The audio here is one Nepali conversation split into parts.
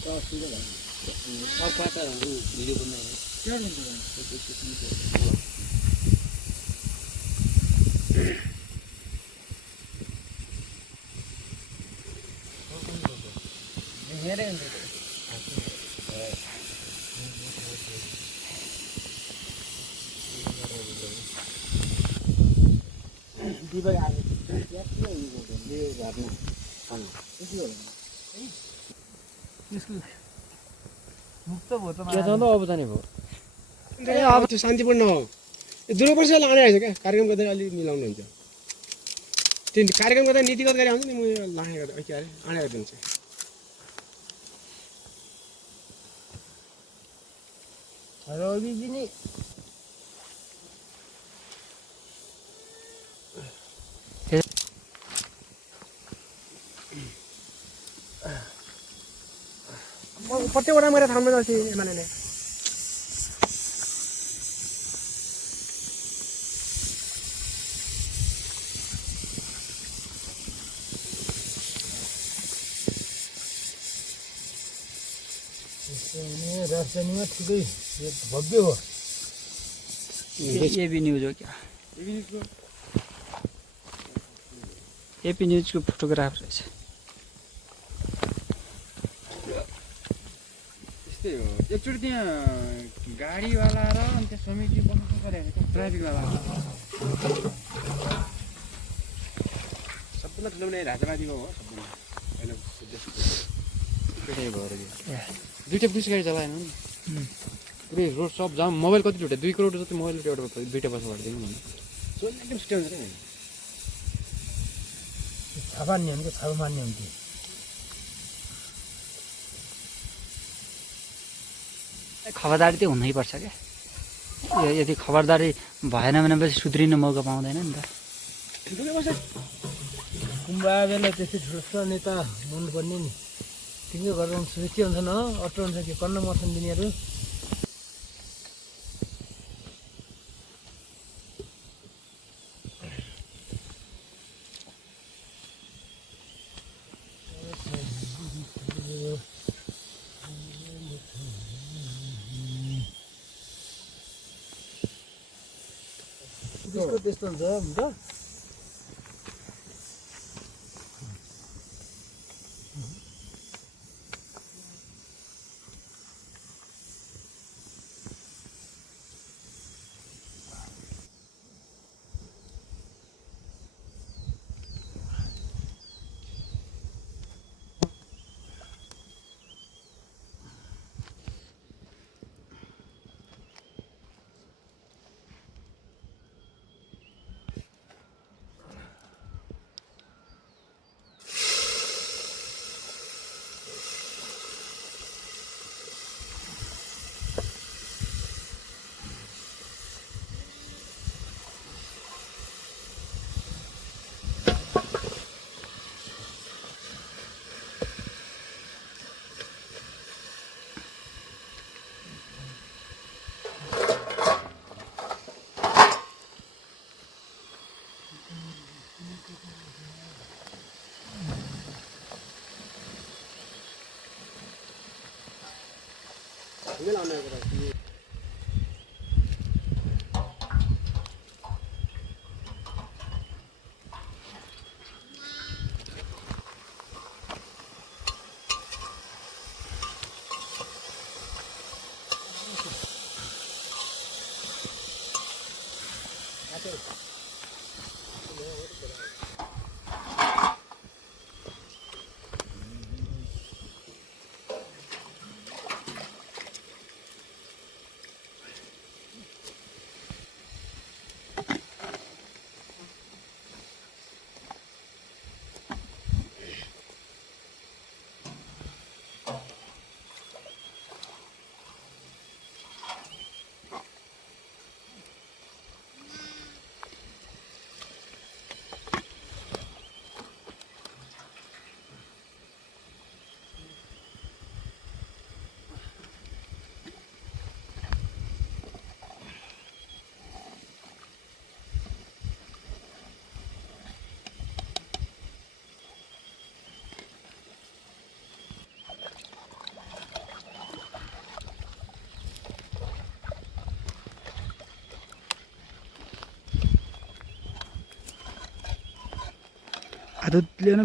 भिडियो अब जाने भयो अब त्यो शान्तिपूर्ण हो दुर्गा वर्ष लाने आएछ क्या कार्यक्रम गर्दै अलि मिलाउनु हुन्छ त्यो कार्यक्रम गर्दा नीतिगत गरी आउँछ नि म लाने गर्दा के अरे आने गरिदिन्छु रवि पनि प्रत्येकवटा मेरो ठाउँमा जान्छ एमएलएले राजधानीमा ठिकै भव्य हो एबी न्युज हो क्या एपी न्युजको फोटोग्राफर रहेछ त्यस्तै हो एकचोटि त्यहाँ गाडीवाला र अनि त्यहाँ समिति बस्नु परेको थियो ट्राफिकवाला सबभन्दा ठुलो नै राजावादीको हो सबभन्दा त्यही भएर दुईवटा पुलिस गाडी चलाएन नि पुरै रोड सब जाम मोबाइल कति लुट्यो 2 करोड जति मोबाइल लुट्यो एउटा दुईवटा बस भरिदिनु भने एकदम छिटो हुन्छ नि छापा नियमको छापा मान्ने हुन्थ्यो खबरदारी चाहिँ हुनैपर्छ क्या यदि खबरदारी भएन भने पछि सुध्रिने मौका पाउँदैन नि त कुम्बाबेलाई त्यस्तै ठुलो नेता हुनुपर्ने नि तिम्रो घरमा सुरक्षित हुन्छ न अटो हुन्छ कि कन्न मर्छन् दिनेहरू त्यस्तो हुन्छ हुन्छ खादुत ल्याउन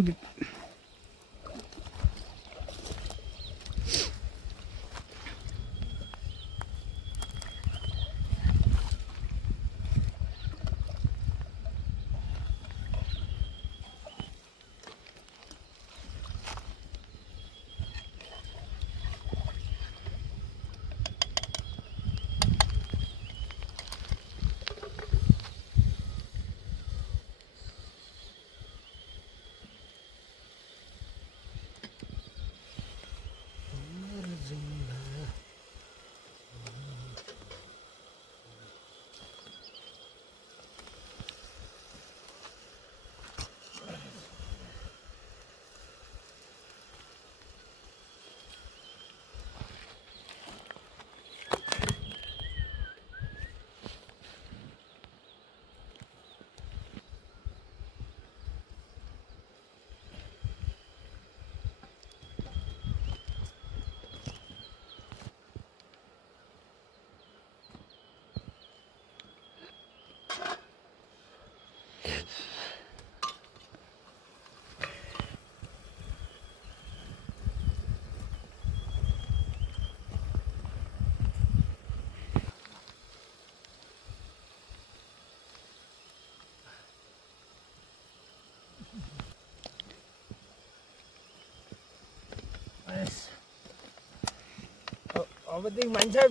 अबदेखि मान्छे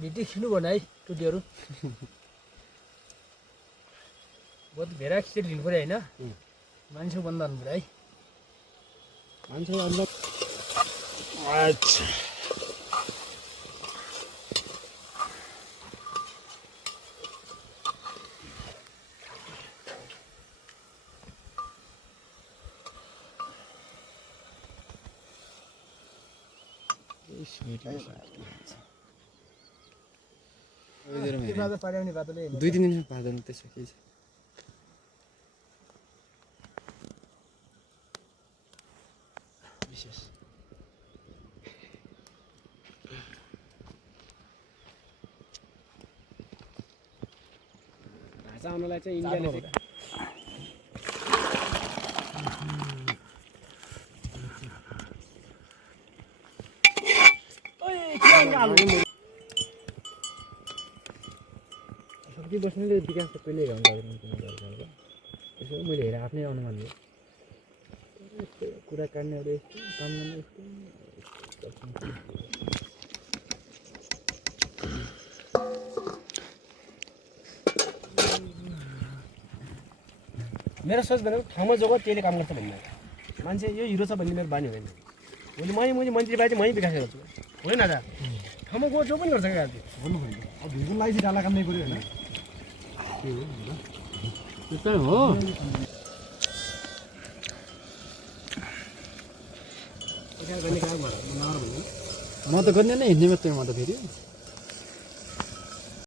भेटी खिच्नु भन है टुटीहरू बहुत भेरा खिचेर लिनु पऱ्यो होइन मान्छे बन्द गर्नु पऱ्यो है मान्छे अन्त अच्छा बाजा पार्यो भने बाटोले 2-3 दिन पार्दैन त्यसो के छ विशेष भाषा आउनलाई चाहिँ इन्डियाले सक्ति बस्नेले विकास त पहिले हेराउनु पर्दैन यसो मैले हेरेर आफ्नै अनुमान हो कुरा काट्नेहरू यस्तो काम गर्ने यस्तो मेरो सोच भनेको ठाउँमा जग्गा त्यसले काम गर्छ भन्ने मान्छे यो हिरो छ भन्ने मेरो बानी हुँदैन मैले मन्त्री बाजे मै विकास गर्छु होइन दादा ठाउँमा गएर जो पनि गर्छ क्या भन्नु खोज्नु अब भिजुन लागि डाला काम नै पऱ्यो होइन त्यस्तै हो गर्ने काम म त गर्ने नै हिँड्ने मात्रै म त फेरि